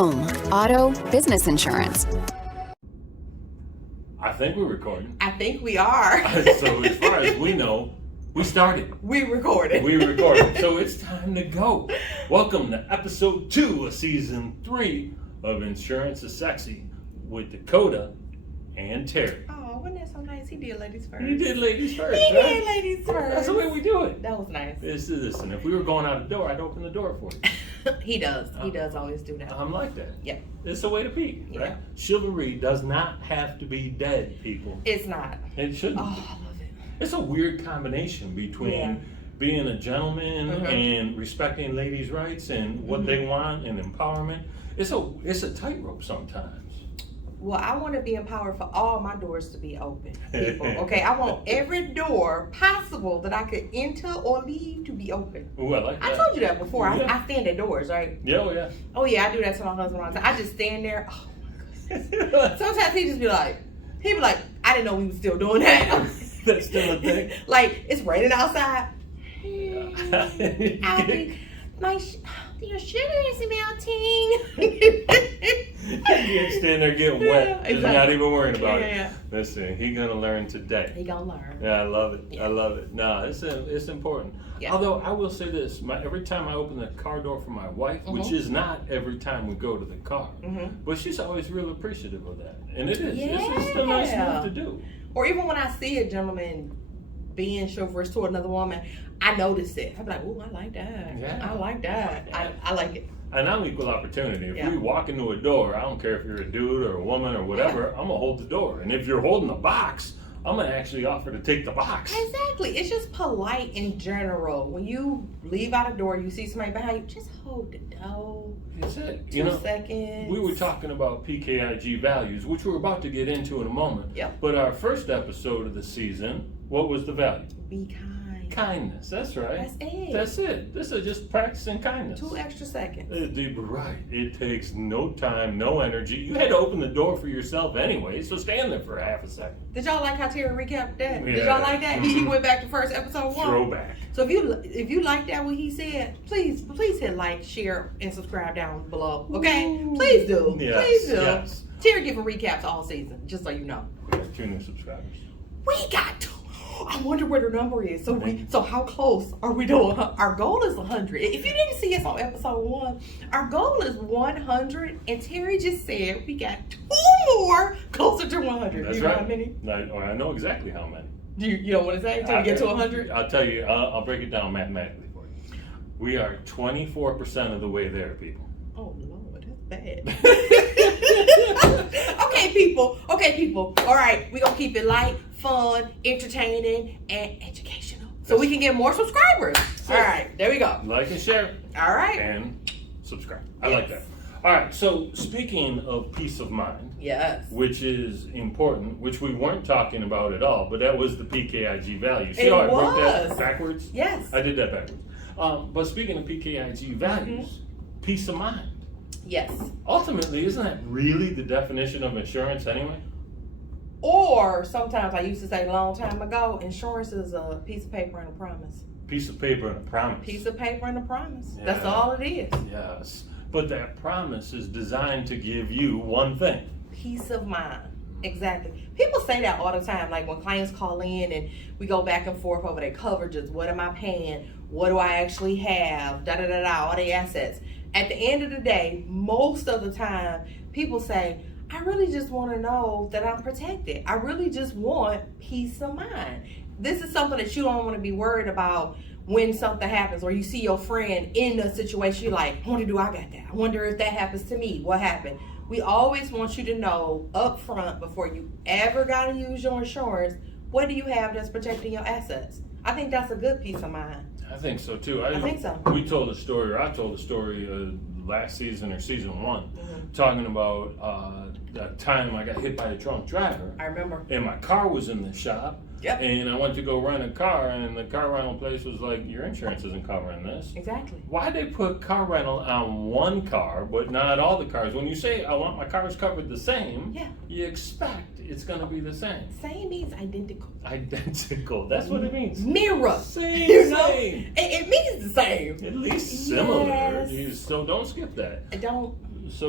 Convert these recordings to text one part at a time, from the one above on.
home, auto, business insurance. I think we're recording. I think we are. So as far as we know, we started. We recorded. We recorded. So it's time to go. Welcome to episode 2 of season 3 of Insurance is Sexy with Dakota and Terry. Oh, wasn't that so nice? He did ladies first. You did ladies first, He right? did ladies first. That's the way we do it. That was nice. Listen, if we were going out the door, I'd open the door for you. He does. He does always do that. I'm like that. Yeah. It's the way to be, right? Yeah. Chivalry does not have to be dead, people. It's not. It shouldn't. Oh, I love it. It's a weird combination between being a gentleman and respecting ladies' rights and what they want and empowerment. It's a tightrope sometimes. Well, I want to be empowered for all my doors to be open, people. Okay, I want every door possible that I could enter or leave to be open. Ooh, I like that. I told you that before. Yeah. I stand at doors, right? Yeah, oh, yeah. Oh yeah, I do that to my husband all the time. I just stand there. Oh my goodness. Sometimes he be like, I didn't know we were still doing that. That's still a thing. Like, it's raining outside. Your sugar is melting. You can't stand there getting wet. Just not even worrying about it. Yeah. Listen, he's gonna learn today. He gonna learn. Yeah, I love it. Yeah. I love it. No, it's important. Yeah. Although I will say this, every time I open the car door for my wife, which is not every time we go to the car, but she's always real appreciative of that, and it is. It's a nice move to do. Or even when I see a gentleman being chivalrous to another woman, I notice it. I'm like, oh, I like that. Yeah. I like that. I like it. And I'm equal opportunity. If we walk into a door, I don't care if you're a dude or a woman or whatever, I'm gonna hold the door. And if you're holding the box, I'm gonna actually offer to take the box. Exactly. It's just polite in general. When you leave out a door, you see somebody behind you, just hold the door. That's it. 2 seconds. We were talking about PKIG values, which we're about to get into in a moment. Yep. But our first episode of the season, what was the value? Be kind. Kindness. That's right. That's it. That's it. This is just practicing kindness. 2 extra seconds. Right. It takes no time, no energy. You had to open the door for yourself anyway, so stand there for a half a second. Did y'all like how Terry recapped that? Yeah. Did y'all like that? He went back to first episode 1. Throwback. So if you like that what he said, please hit like, share, and subscribe down below. Okay? Ooh. Please do. Yes, Please do. yes. Terry giving recaps all season, just so you know. We got 2 new subscribers. We got 2. I wonder where the number is. So how close are we doing? Our goal is 100. If you didn't see us on episode 1, our goal is 100, and Terry just said we got 2 more closer to 100. That's Do you know right. how many? I know exactly how many. You don't want to say until we get to 100? I'll tell you. I'll break it down mathematically for you. We are 24% of the way there, people. Oh Lord, that's bad. Okay, people. All right, we're gonna keep it light, fun, entertaining, and educational, so we can get more subscribers. All right, there we go. Like and share. All right. And subscribe. I like that. All right. So speaking of peace of mind, Yes. which is important, which we weren't talking about at all, but that was the PKIG value. See It how I broke that was. backwards? Yes. I did that backwards. But speaking of PKIG values, peace of mind. Yes. Ultimately, isn't that really the definition of insurance anyway? Or sometimes I used to say a long time ago, insurance is a piece of paper and a promise. Piece of paper and a promise. Piece of paper and a promise. Yeah. That's all it is. Yes. But that promise is designed to give you one thing. Peace of mind. Exactly. People say that all the time. Like when clients call in and we go back and forth over their coverages. What am I paying? What do I actually have? All the assets. At the end of the day, most of the time, people say, I really just want to know that I'm protected. I really just want peace of mind. This is something that you don't want to be worried about when something happens, or you see your friend in a situation, you're like, I wonder, do I got that? I wonder if that happens to me. What happened? We always want you to know up front before you ever got to use your insurance, what do you have that's protecting your assets? I think that's a good peace of mind. I think so too. I think so. We told a story, or I told a story last season or season 1, talking about that time I got hit by a drunk driver. I remember. And my car was in the shop. Yep. And I went to go rent a car, and the car rental place was like, your insurance isn't covering this. Exactly. Why'd they put car rental on one car, but not all the cars? When you say, I want my cars covered the same, you expect it's going to be the same. Same means identical. Identical. That's what it means. Mirror. Same, You know? same. It means the same. At least similar. Yes. So don't skip that. Don't.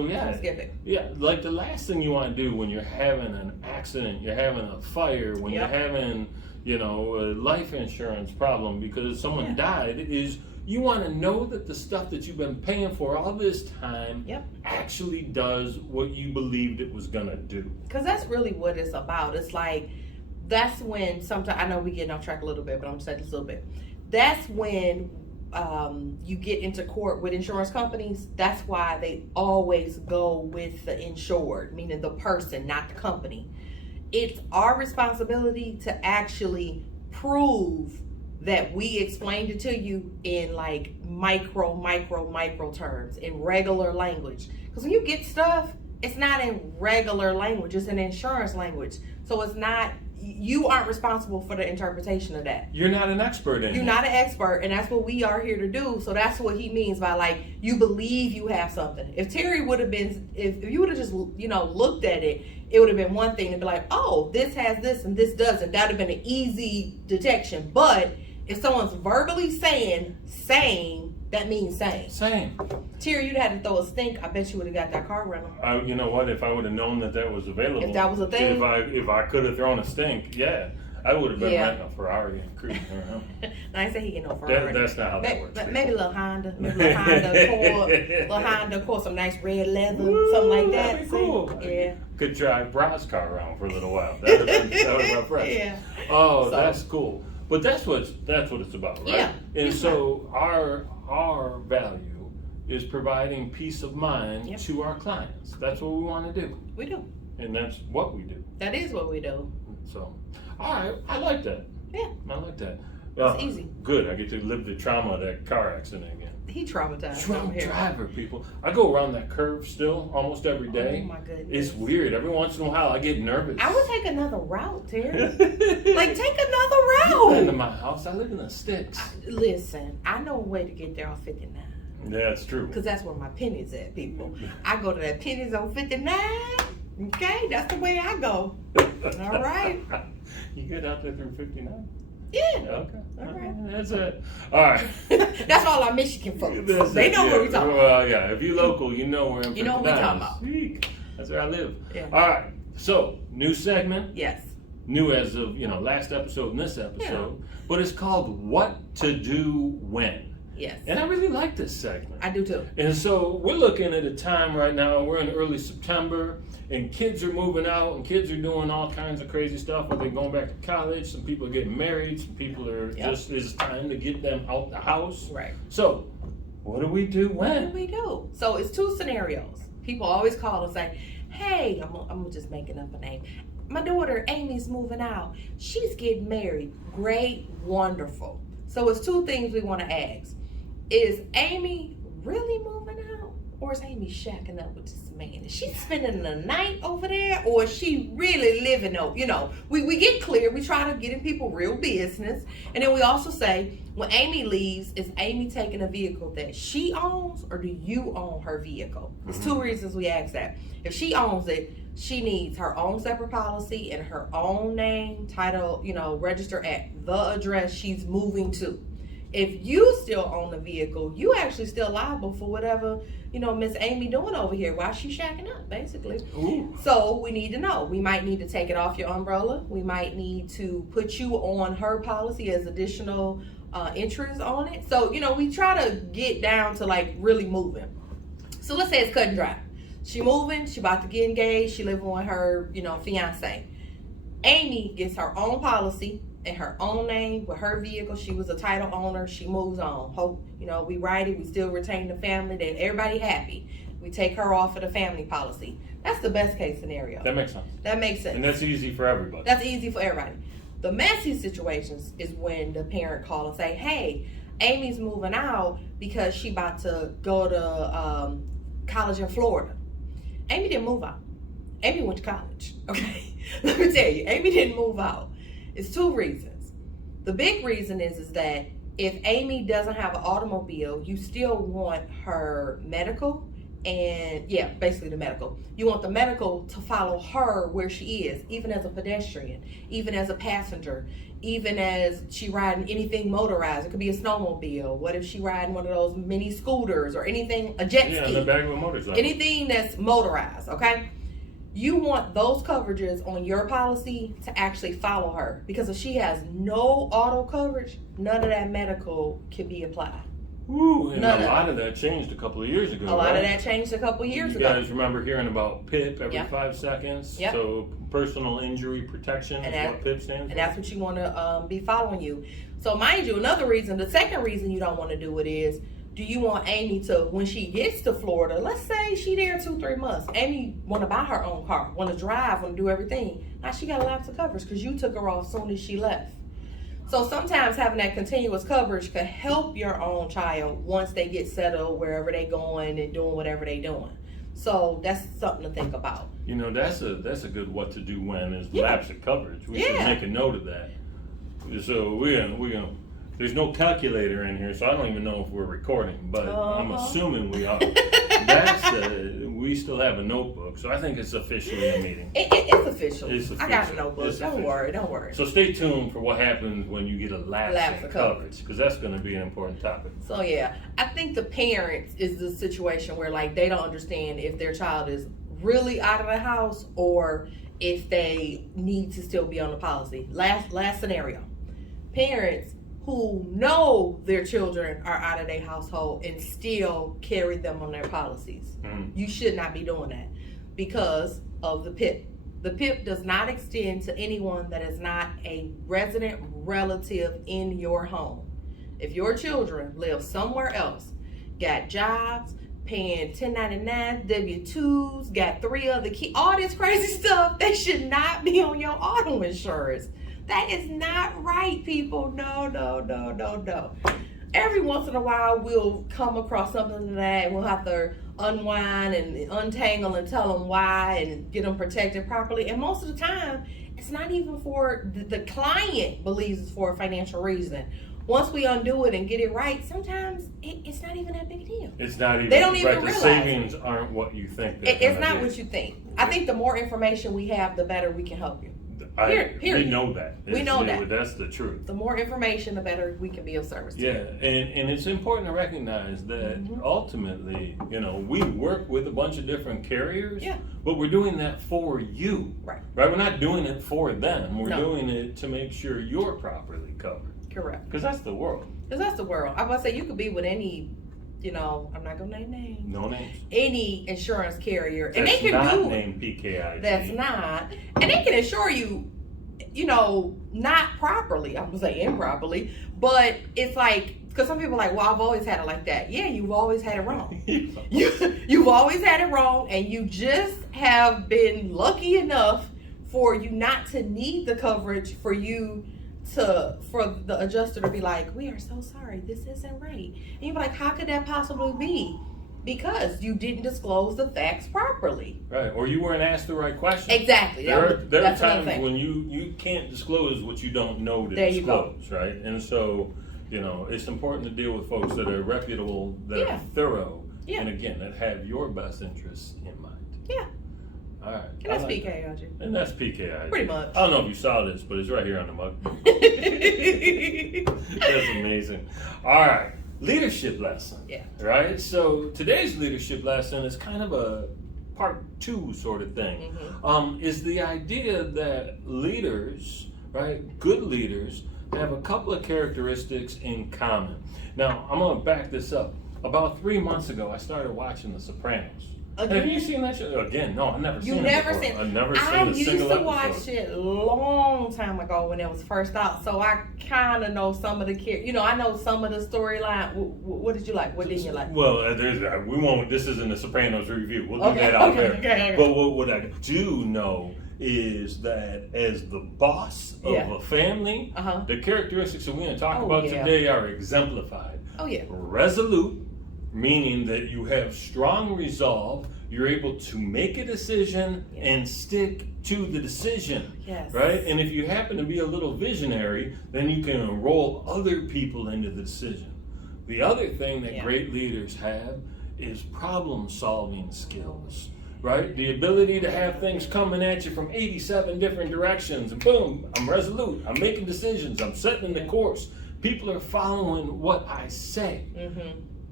yeah. Skip it. Yeah, like the last thing you want to do when you're having an accident, you're having a fire, when you're having, you know, a life insurance problem because someone died, is you want to know that the stuff that you've been paying for all this time actually does what you believed it was going to do. Because that's really what it's about. It's like, that's when sometimes, I know we're getting off track a little bit, but I'm going to say this a little bit. That's when you get into court with insurance companies. That's why they always go with the insured, meaning the person, not the company. It's our responsibility to actually prove that we explained it to you in like micro terms, in regular language. Because when you get stuff, it's not in regular language, it's in insurance language. So it's not, you aren't responsible for the interpretation of that. You're not an expert in it. You're not an expert, and that's what we are here to do. So that's what he means by like, you believe you have something. If Terry would have been, if you would have just, you know, looked at it, it would have been one thing to be like, oh, this has this and this doesn't. That would have been an easy detection. But if someone's verbally saying same, that means same. Same. Terry, you'd had to throw a stink. I bet you would have got that car rental. You know what? If I would have known that that was available, if that was a thing, if I could have thrown a stink, I would have been renting a Ferrari and cruising around. I ain't say he get no Ferrari. That's not how that works. Maybe a little Honda, little Honda Accord, some nice red leather, something like that. That'd be cool. Yeah. Could drive Brad's car around for a little while. That would have been fresh. Yeah. Oh, so, that's cool. But that's what it's about, right? Yeah. And so our value is providing peace of mind to our clients. That's what we want to do. We do. And that's what we do. That is what we do. So, all right, I like that. Yeah. I like that. It's easy. Good. I get to live the trauma of that car accident again. He traumatized. Drunk driver, people. I go around that curve still almost every day. Oh my goodness. It's weird. Every once in a while I get nervous. I would take another route, Terry. Like, take another You've been to route. my house. I live in the sticks. Listen, I know a way to get there on 59. Yeah, it's true. Because that's where my penny's at, people. I go to that penny's on 59. Okay, that's the way I go. All right. You get out there through 59? Yeah. Okay. All right. That's it. All right. That's all our Michigan folks. That's They it, know what we're talking about. Well, yeah. If you're local, you know where I'm You know what we're talking about. Eek. That's where I live. Yeah. All right. So, new segment. Yes. New as of, last episode and this episode. But it's called What to Do When. Yes. And I really like this segment. I do too. And so we're looking at a time right now, we're in early September, and kids are moving out, and kids are doing all kinds of crazy stuff, where they're going back to college, some people are getting married, some people are just, it's time to get them out the house. Right. So, what do we do when? What do we do? So it's two scenarios. People always call and say, hey, I'm just making up a name. My daughter, Amy's moving out. She's getting married. Great, wonderful. So it's two things we want to ask. Is Amy really moving out? Or is Amy shacking up with this man? Is she spending the night over there? Or is she really living over? We get clear. We try to get in people real business. And then we also say, when Amy leaves, is Amy taking a vehicle that she owns, or do you own her vehicle? There's two reasons we ask that. If she owns it, she needs her own separate policy and her own name, title, register at the address she's moving to. If you still own the vehicle, you actually still liable for whatever, Miss Amy doing over here. Why she shacking up, basically. Ooh. So we need to know. We might need to take it off your umbrella. We might need to put you on her policy as additional interest on it. So, we try to get down to like really moving. So let's say it's cut and dry. She moving, she about to get engaged, she living with her, fiance. Amy gets her own policy in her own name with her vehicle. She was a title owner. She moves on. Hope, we write it. We still retain the family. That everybody happy. We take her off of the family policy. That's the best case scenario. That makes sense. That makes sense. And that's easy for everybody. That's easy for everybody. The messy situations is when the parent call and say, hey, Amy's moving out because she about to go to college in Florida. Amy didn't move out. Amy went to college. Okay. Let me tell you, Amy didn't move out. It's two reasons. The big reason is that if Amy doesn't have an automobile, you still want her medical And yeah, basically the medical. You want the medical to follow her where she is, even as a pedestrian, even as a passenger, even as she riding anything motorized. It could be a snowmobile. What if she riding one of those mini scooters or anything, a jet ski? Yeah, in the back of a motorcycle. Anything that's motorized, okay? You want those coverages on your policy to actually follow her, because if she has no auto coverage, none of that medical can be applied. Ooh, and a lot of that changed a couple of years ago. A lot of that changed a couple of years ago. You guys remember hearing about PIP every 5 seconds? Yep. So personal injury protection is what PIP stands for. And that's what you want to be following you. So mind you, another reason, the second reason you don't want to do it is, do you want Amy to, when she gets to Florida, let's say she there 2-3 months, Amy want to buy her own car, want to drive, want to do everything. Now she got lots of coverage because you took her off as soon as she left. So sometimes having that continuous coverage can help your own child once they get settled wherever they going and doing whatever they doing. So that's something to think about. You know, that's a good what to do when is lapse of coverage. We should make a note of that. So we're gonna there's no calculator in here, so I don't even know if we're recording, but I'm assuming we are. We still have a notebook, so I think it's officially a meeting. It's official. It's official. I got a notebook. Don't worry. So stay tuned for what happens when you get a lapse in coverage, because that's going to be an important topic. So yeah, I think the parents is the situation where like they don't understand if their child is really out of the house or if they need to still be on the policy. Last scenario, parents who know their children are out of their household and still carry them on their policies. You should not be doing that because of the PIP. The PIP does not extend to anyone that is not a resident relative in your home. If your children live somewhere else, got jobs, paying 1099, W-2s, got 3 other kids, all this crazy stuff, they should not be on your auto insurance. That is not right, people. No. Every once in a while, we'll come across something like that, and we'll have to unwind and untangle and tell them why and get them protected properly. And most of the time, it's not even for the client believes it's for a financial reason. Once we undo it and get it right, sometimes it's not even that big a deal. It's not even. They don't even realize. The savings aren't what you think. It's not what you think. I think the more information we have, the better we can help you. We know that. We know that. That's the truth. The more information, the better we can be of service to you. And it's important to recognize that ultimately, we work with a bunch of different carriers, but we're doing that for you. Right? We're not doing it for them. We're doing it to make sure you're properly covered. Correct. Because that's the world. I'm about to say, you could be with any, I'm not going to name names. No names. Any insurance carrier. That's and they can not named PKIG. That's not. And they can insure you, not properly. I'm going to say improperly. But it's like, because some people are like, well, I've always had it like that. Yeah, you've always had it wrong. You've always had it wrong, and you just have been lucky enough for you not to need the coverage for the adjuster to be like, we are so sorry, this isn't right. And you're like, how could that possibly be? Because you didn't disclose the facts properly. Right, or you weren't asked the right question. Exactly. There are times when you can't disclose what you don't know to disclose, right? And so, it's important to deal with folks that are reputable, that are thorough, and again, that have your best interests in mind. Yeah. All right. And that's PKIG. And that's PKIG. Pretty much. I don't know if you saw this, but it's right here on the mug. That's amazing. All right. Leadership lesson. Yeah. Right? So today's leadership lesson is kind of a part 2 sort of thing. Is the idea that leaders, right, good leaders, have a couple of characteristics in common. Now, I'm going to back this up. About 3 months ago, I started watching The Sopranos. Again? Have you seen that show? Again, no, I've never seen it. You've never seen it? I've never seen a single episode. I used to watch it a long time ago when it was first out, so I kind of know some of the characters. I know some of the storyline. What did you like? What didn't you like? Well, we won't. This isn't the Sopranos review. We'll do that out there. Okay. But what I do know is that as the boss of a family, the characteristics that we're going to talk about today are exemplified. Oh yeah. Resolute, meaning that you have strong resolve, you're able to make a decision and stick to the decision. Yes. Right? And if you happen to be a little visionary, then you can enroll other people into the decision. The other thing that great leaders have is problem solving skills, right? The ability to have things coming at you from 87 different directions, and boom, I'm resolute, I'm making decisions, I'm setting the course. People are following what I say.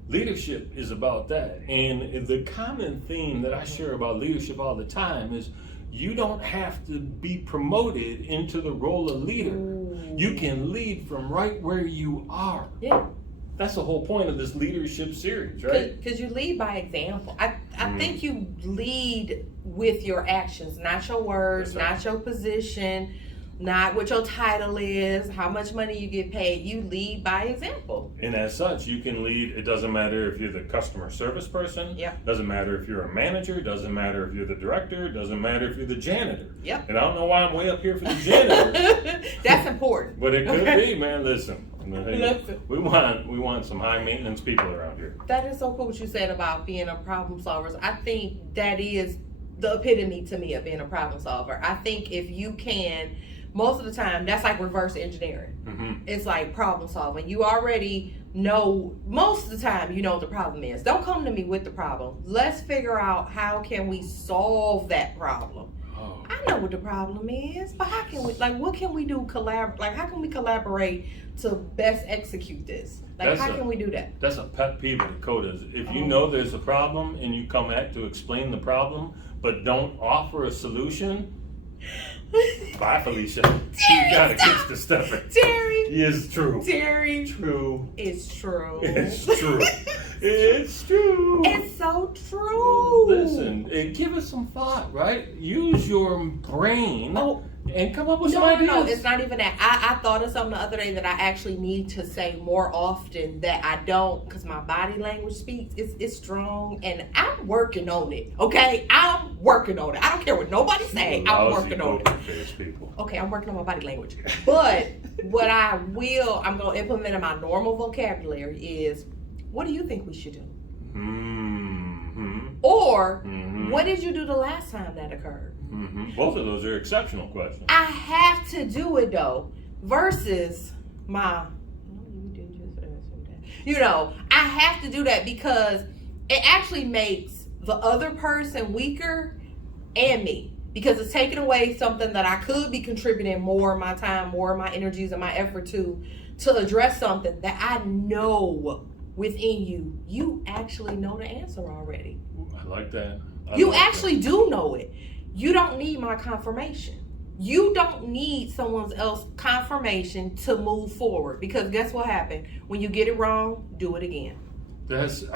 Leadership is about that. And the common theme that I share about leadership all the time is you don't have to be promoted into the role of leader. You can lead from right where you are. Yeah. That's the whole point of this leadership series, right? Because you lead by example. I think you lead with your actions, not your words, not your position, not what your title is, how much money you get paid. You lead by example. And as such, you can lead. It doesn't matter if you're the customer service person. Yep. Doesn't matter if you're a manager. Doesn't matter if you're the director. Doesn't matter if you're the janitor. Yep. And I don't know why I'm way up here for the janitor. That's important. But it could be, man. Listen. We want some high maintenance people around here. That is so cool what you said about being a problem solver. I think that is the epitome to me of being a problem solver. I think if you can, most of the time, that's like reverse engineering. It's like problem solving. You already know, most of the time, you know what the problem is. Don't come to me with the problem. Let's figure out how can we solve that problem. I know what the problem is, but how can we, like, what can we do, how can we collaborate to best execute this? Like, how can we do that? That's a pet peeve of Dakota's. If you know there's a problem and you come back to explain the problem, but don't offer a solution, bye, Felicia. Terry, You gotta get to stuff. Terry. It's true. Terry. True. It's true. It's true. It's true. It's so true. Listen, give it some thought, right? Use your brain and come up with some ideas. No, it's not even that. I thought of something the other day that I actually need to say more often that I don't, because my body language speaks. It's strong, and I'm working on it. Okay, I'm working on it. I don't care what nobody say. I'm working on it. People. Okay, I'm working on my body language. But what I'm going to implement in my normal vocabulary is, what do you think we should do? Or, what did you do the last time that occurred? Both of those are exceptional questions. I have to do it though, versus I have to do that because it actually makes the other person weaker and me, because it's taking away something that I could be contributing more of my time, more of my energies and my effort to address something that I know within you actually know the answer already. I like that. You actually do know it. You don't need my confirmation. You don't need someone else's confirmation to move forward, because guess what happened? When you get it wrong, do it again. There's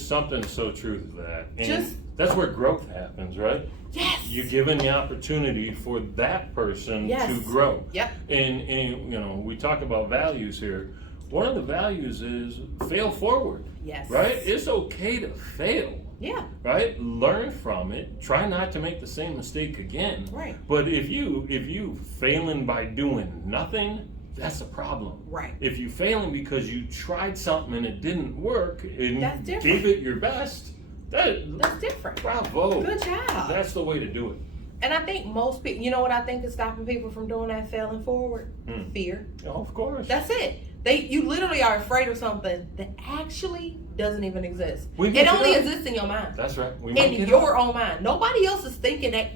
something so true to that. And that's where growth happens, right? Yes. You're given the opportunity for that person to grow. Yep. And we talk about values here. One of the values is fail forward. Yes. Right? It's okay to fail. Yeah. Right? Learn from it. Try not to make the same mistake again. Right. But if you failing by doing nothing, that's a problem. Right. If you failing because you tried something and it didn't work and gave it your best, that's different. Bravo. Good job. That's the way to do it. And I think most people, you know what I think is stopping people from doing that, failing forward? Fear. Oh, of course. That's it. You literally are afraid of something that actually doesn't even exist. It only exists in your mind. That's right. In your own mind. Nobody else is thinking that.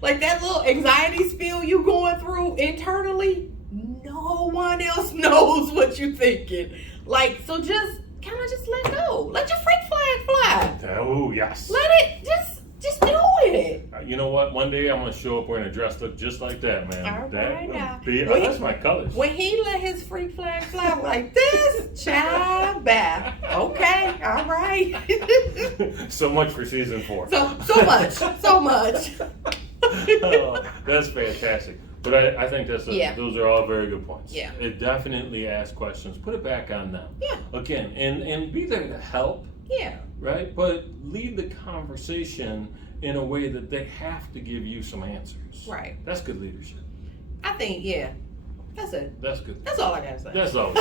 like that little anxiety spill you going through internally. No one else knows what you're thinking. Like, so just let go. Let your freak flag fly. Oh yes. Let it just do it. You know what? One day I'm gonna show up wearing a dress look just like that, man. All right now. That's my colors. When he let his freak flag fly like this, child back. Okay, all right. So much for season 4. So much. Oh, that's fantastic. But I think those are all very good points. Yeah. It definitely asks questions. Put it back on them. Yeah. Again, and be there to help. Yeah. Right? But lead the conversation in a way that they have to give you some answers. Right. That's good leadership. I think, yeah. That's it. That's good. That's all I gotta say. That's all.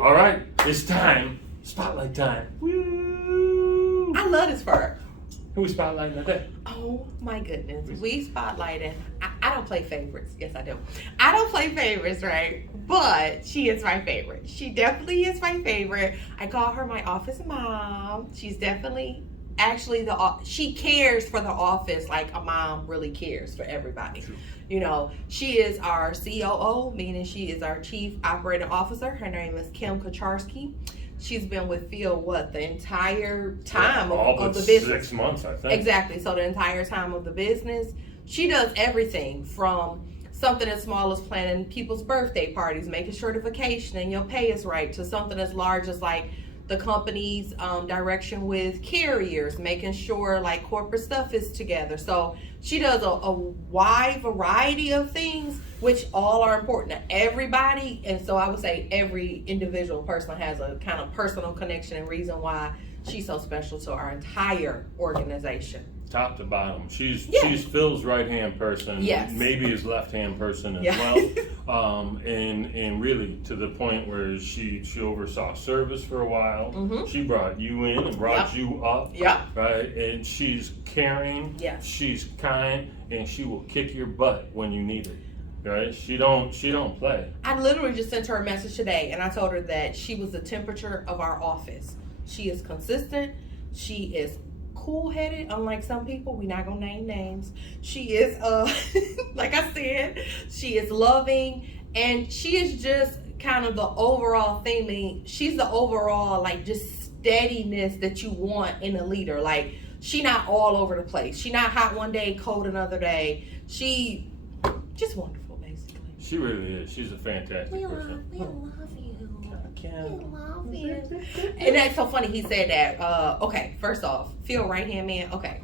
All right. It's time. Spotlight time. Woo! I love this part. Who we spotlighting today? Oh my goodness. We spotlighting. I I don't play favorites. Yes, I do. I don't play favorites, right? But she is my favorite. She definitely is my favorite. I call her my office mom. She's definitely actually she cares for the office like a mom really cares for everybody. True. You know, she is our COO, meaning she is our chief operating officer. Her name is Kim Kucharski. She's been with Phil the entire time of the business. 6 months, I think. Exactly. So the entire time of the business, she does everything from something as small as planning people's birthday parties, making sure the vacation and your pay is right, to something as large as like the company's direction with carriers, making sure like corporate stuff is together. So she does a wide variety of things, which all are important to everybody. And so I would say every individual person has a kind of personal connection and reason why she's so special to our entire organization. Top to bottom, she's Phil's right hand person. Yes. Maybe his left hand person as well. And really to the point where she oversaw service for a while. Mm-hmm. She brought you in and brought you up. Yep. Right, and she's caring. Yes. She's kind, and she will kick your butt when you need it. Right? She don't play. I literally just sent her a message today, and I told her that she was the temperature of our office. She is consistent. She is cool-headed, unlike some people. We're not gonna name names. She is like I said, she is loving, and she is just kind of the overall thing. I mean, she's the overall like just steadiness that you want in a leader. Like, she not all over the place. She not hot one day, cold another day. She just wonderful, basically. She really is. She's a fantastic person. We love you. Kim. We love you. And that's so funny he said that. Okay, first off, Phil right hand man. Okay,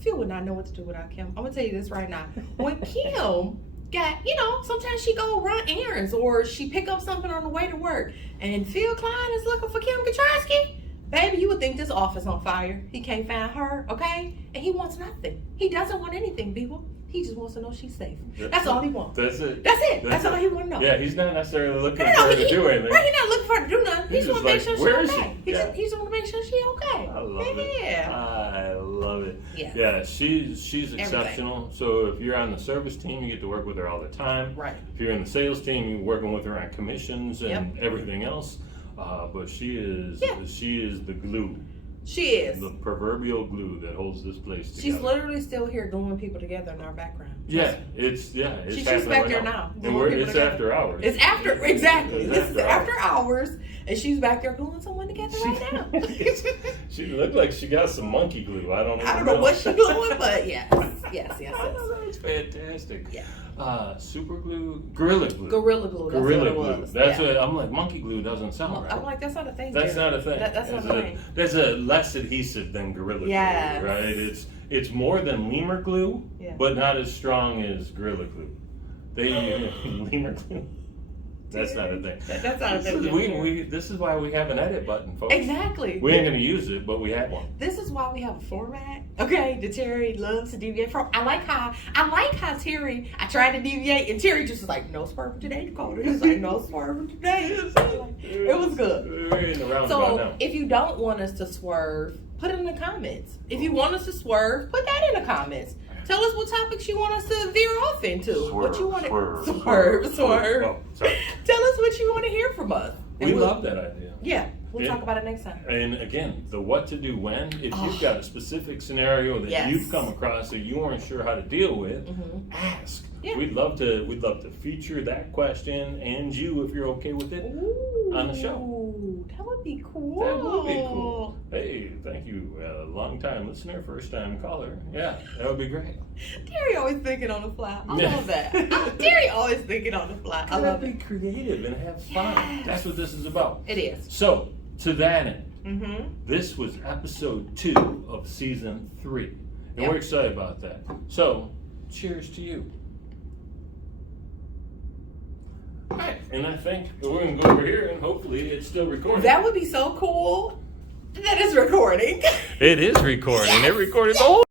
Phil would not know what to do without Kim. I'm gonna tell you this right now. When Kim got, sometimes she go run errands or she pick up something on the way to work, and Phil Klein is looking for Kim Kucharski. Baby, you would think this office on fire. He can't find her, okay? And he wants nothing. He doesn't want anything, people. He just wants to know she's safe. That's all he wants. That's it. That's all he wants to know. Yeah, he's not necessarily looking for her to do anything. Right, he's not looking for her to do nothing. He just want to make sure she's okay. He just want to make sure she's okay. I love it. I love it. Yeah. Yeah, she's exceptional. So if you're on the service team, you get to work with her all the time. Right. If you're in the sales team, you're working with her on commissions and everything else. But she is the glue. She is. The proverbial glue that holds this place together. She's literally still here gluing people together in our background. Yeah, it's she's happening back right there now. now. And it's after hours. It's after, exactly. It's This is after hours, and she's back there gluing someone together right now. She looked like she got some monkey glue. I don't know what she's doing, but yes. That's fantastic. Yeah. Super glue, Gorilla Glue. Gorilla Glue. That's Gorilla what it Glue. was. That's what I'm like. Monkey glue doesn't sound right. I'm like, that's not a thing. That's not a thing. That's not a thing. There's a less adhesive than Gorilla Yes. Glue, right? It's more than lemur glue, but not as strong as Gorilla Glue. Lemur glue. That's not a thing. That's not a thing. This is why we have an edit button, folks. Exactly. We ain't gonna use it, but we have one. This is why we have a format. Okay, that Terry loves to deviate from. I like how Terry. I tried to deviate, and Terry just was like, "No swerving today, Dakota." He was like, "No swerving today." It was good. We're in the roundabout So now. if you don't want us to swerve, put it in the comments. If you want us to swerve, put that in the comments. Tell us what topics you want us to veer off into. What you want to swerve. Oh, sorry. Tell us what you want to hear from us. We love that idea. Yeah, we'll talk about it next time. And again, the what to do when. If you've got a specific scenario that you've come across that you weren't sure how to deal with, ask. Yeah. We'd love to feature that question and you, if you're okay with it, on the show. That would be cool. That would be cool. Hey, thank you, long time listener, first time caller. Yeah, that would be great. Terry always thinking on the fly. I love that. Terry always thinking on the fly. I love it. Be creative and have fun. Yes. That's what this is about. It is. So to that end, this was episode 2 of season 3, and we're excited about that. So, cheers to you. All right, and I think we're going to go over here and hopefully it's still recording. That would be so cool. That is recording. It is recording. Yes. It recorded the whole